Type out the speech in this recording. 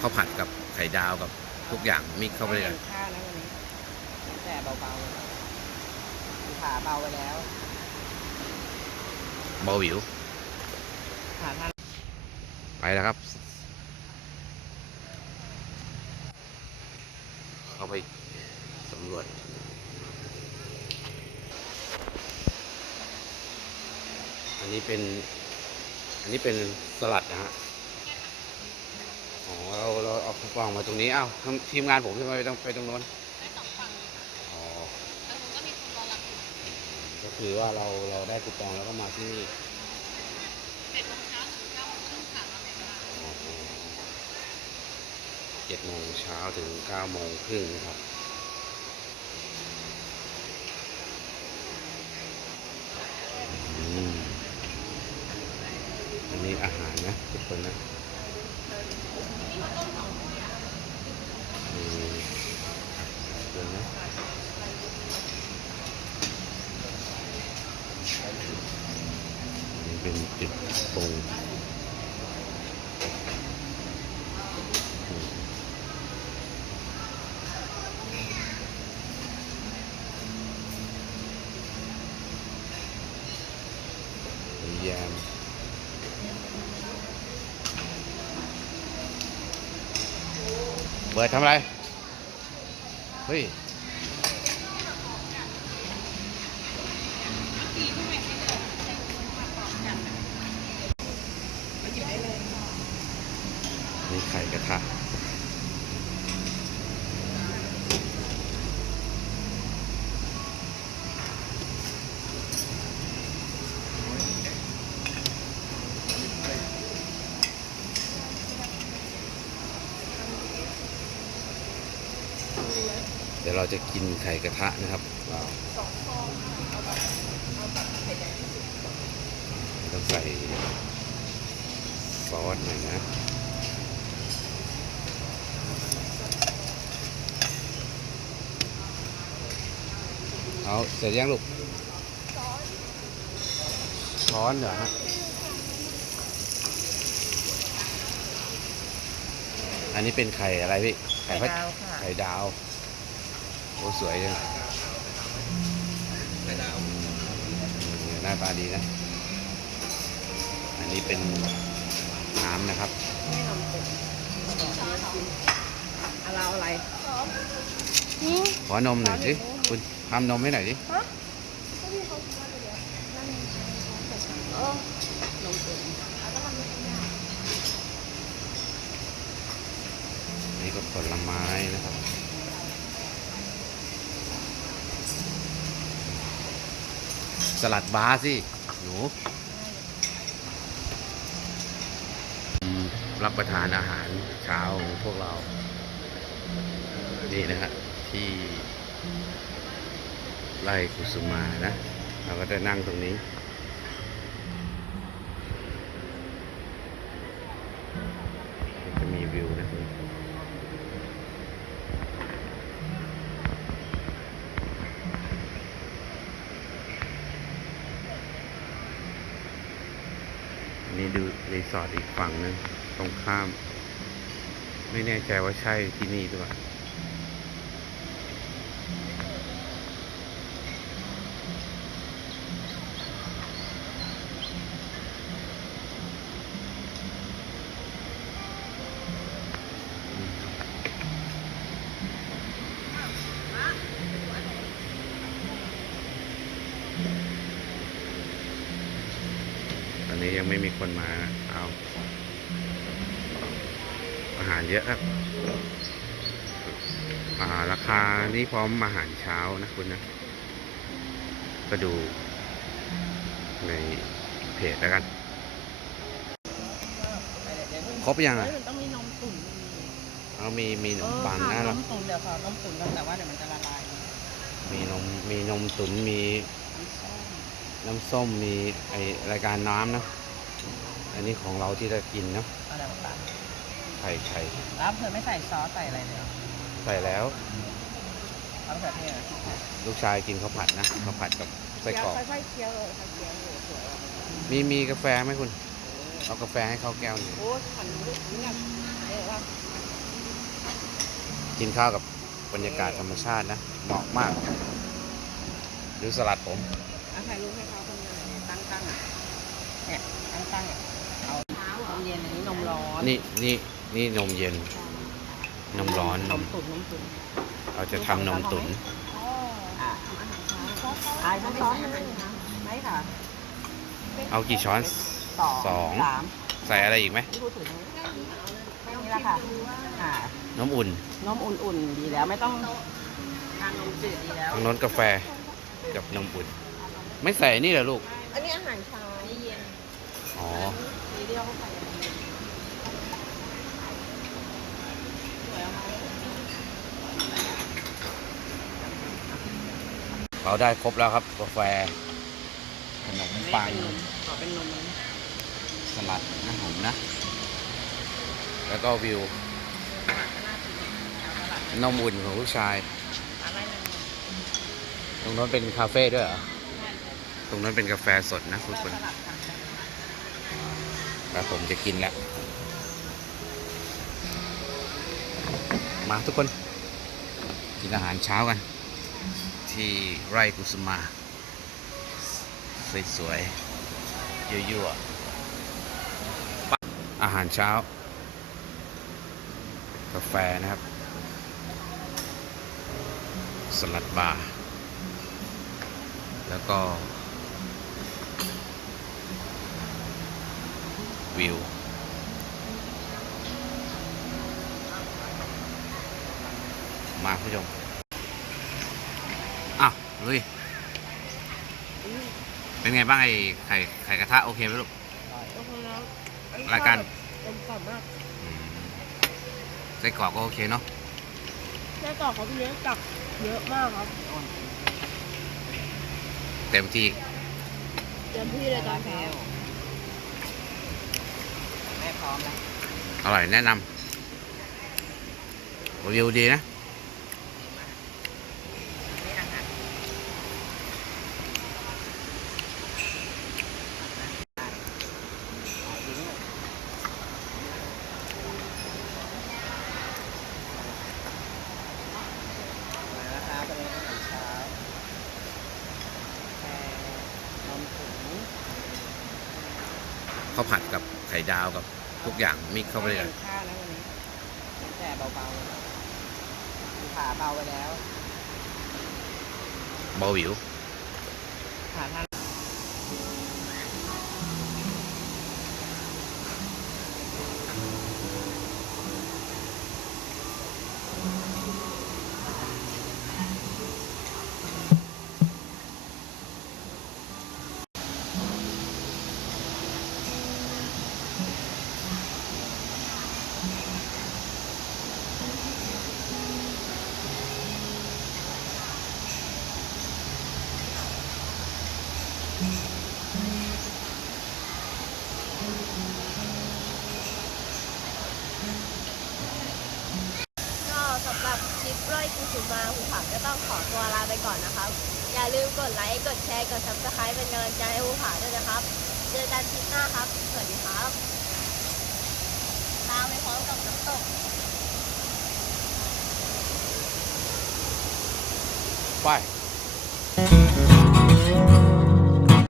ข้าวผัดกับไข่ดาวกับทุกอย่างมิกเข้าไปด้วยกันม่ข้าวนะวันนี้แต่เบาๆขาเบาไปแล้วเบาหวิว ขาทานไปแล้วครับ เข้าไปสำรวจ อันนี้เป็น อันนี้เป็นสลัดนะฮะ อ๋อเราเราเอากล่องมาตรงนี้อ้าวทำทีมงานผมทำไมไปตรงไปตรงโน้นได้สองฝั่งอ๋อแล้วผมก็มีคนรอรับอยู่ก็คือว่าเราเราได้คูปองแล้วก็มาที่นี่เจ็ดโมงเช้าถึงเก้าโมงครึ่งค่ะรับเวลาเจ็ดโมงเช้าถึงเก้าโมงครึ่งนะครับอืมอันนี้อาหารนะทุกคนนะมีเดี๋ยวนะอันนี้ เป็นจุดตรงมีแยมเบิดทำอะไร เฮ้ย นี่ไข่กระทะเดี๋ยวเราจะกินไข่กระทะนะครับเราต้องใส่ซอสหน่อยนะ เอาเสร็จยังลูกช้อนเหรอฮะ อันนี้เป็นไข่อะไรพี่ ไข่ไข่พัดดาวค่ะไข่ดาว โอ้สวยเลยไข่ดาวหน้าตาดีนะ อันนี้เป็นน้ำนะครับไม่นมเป็ดเอาเราอะไรขอนมหน่อยสิ คุณทำนมให้หน่อยสิน,นี่ก็ผลไม้นะครับสลัดบาร์สิ หนู รับประทานอาหารเช้าของพวกเรา นี่นะฮะที่ ไร่กุสุมานะ เราก็จะนั่งตรงนี้ จะมีวิวนะตรงนี้อันนี่ดูรีสอร์ทอีกฝั่งหนึง ตรงข้าม ไม่แน่ใจว่าใช่ที่นี่หรือเปล่า นนี้ยังไม่มีคนมานะเอาอาหารเยอะครับอ่าราคานี่พร้อมอาหารเช้านะคุณนะ ก็ดูในเพจแล้วกัน ครบยังอะเฮ้ยมันต้องมีนมตุ๋นเอามีมีขนเอมอปังค่ะนะนเรามตุ๋นเดี๋ยวขอนมตุ๋นก่อนแต่ว่าเดี๋ยวมันจะละลาย มีนมมีนมตุ๋นมีน้ำส้มน้ำส้มมีไอรายการน้ำนะ อันนี้ของเราที่จะกินเนาะอะไรต่างไข่ไข่ๆแล้วเธอไม่ใส่ซอสใส่อะไรเลยเหรอใส่แล้ว เอามะเขือเทศเหรอลูกชายกินข้าวผัดนะข้าวผัดกับไส้กรอกค่อยๆเคี้ยวเลยค่อยๆเคี้ยวเลยสวยอะมีมีกาแฟไหมคุณ เอากาแฟให้เขาแก้วหนึ่งโอ้ยขันลูกนี่ไงเอ๊ะว่ากินข้าวกับบรรยากาศธรรมชาตินะเหมาะมากดูสลัดผมเอาถ่ายรูปให้เขาคนเดียวเลยตั้งตั้งๆอะเนี่ยตั้งตั้งๆอะเอานมเย็นอันนี้นมร้ อนนี่นี่นี่นมเย็น นมร้อน นมตุ๋นนมตุ๋นเราจะทำนมตุ๋นอะอายช้อนๆเลยไม่ค่ะเอากี่ช้อนสองสองสามใส่อะไรอีกไหมที่พูดถึงนี่แหละค่ะอ่าน้ำอุ่นนมอุ่นๆดีแล้วไม่ต้องทานนมจืดดีแล้วทางโน้นกาแฟกับนมอุ่น ไม่ใส่นี่เหรอลูก อันนี้อาหารเช้านี่เย็นอ๋อดีเดียวเข้าไปสวยเอาไหม เราได้ครบแล้วครับกาแฟขนมปังขอเป็นนมสลัดน้ำหอมนะ แล้วก็วิว นมอุ่นของผู้ชาย ตรงโน้นเป็นคาเฟ่ด้วยเหรอ ตรงนั้นเป็นกาแฟสดนะทุกคนแล้วผมจะกินแล้ว มาทุกคน กินอาหารเช้ากัน ที่ไร่กุสุมา สวยๆยั่วๆอาหารเช้า กาแฟนะครับ สลัดบาร์แล้วก็ วิวมาผู้ชม อ้าวลุยเป็นไงบ้างไอ้ไข่ไข่กระทะโอเคไหมลูก โอเคแล้วรายการกลมกล่อมมากอืมไส้กรอกก็โอเคเนาะแค่ต่อเขาเยอะจับเยอะมากครับเต็มที่ เต็มที่เลยตอนเช้าแม่พร้อมแล้ว อร่อยแนะนำวิวดีนะ นี่อาหารมาแล้วครับเป็นอาหารเช้าแค่นมถุง ข้าวผัดกับไข่ดาวกับทุกอย่างมิกเข้าไปเลยม่ข้าวนะวันนี้แต่เบาๆขาเบาไปแล้ว เบาหวิวขาทาน ก็สำหรับคลิปร้อยกุสุมาภูผาก็ต้องขอตัวลาไปก่อนนะครับ อย่าลืมกดไลค์ กดแชร์ กด subscribe เป็นกำลังใจให้ภูผาด้วยนะครับ เจอกันคลิปหน้าครับ สวัสดีครับ ตามไปพร้อมกับน้ำตก ไป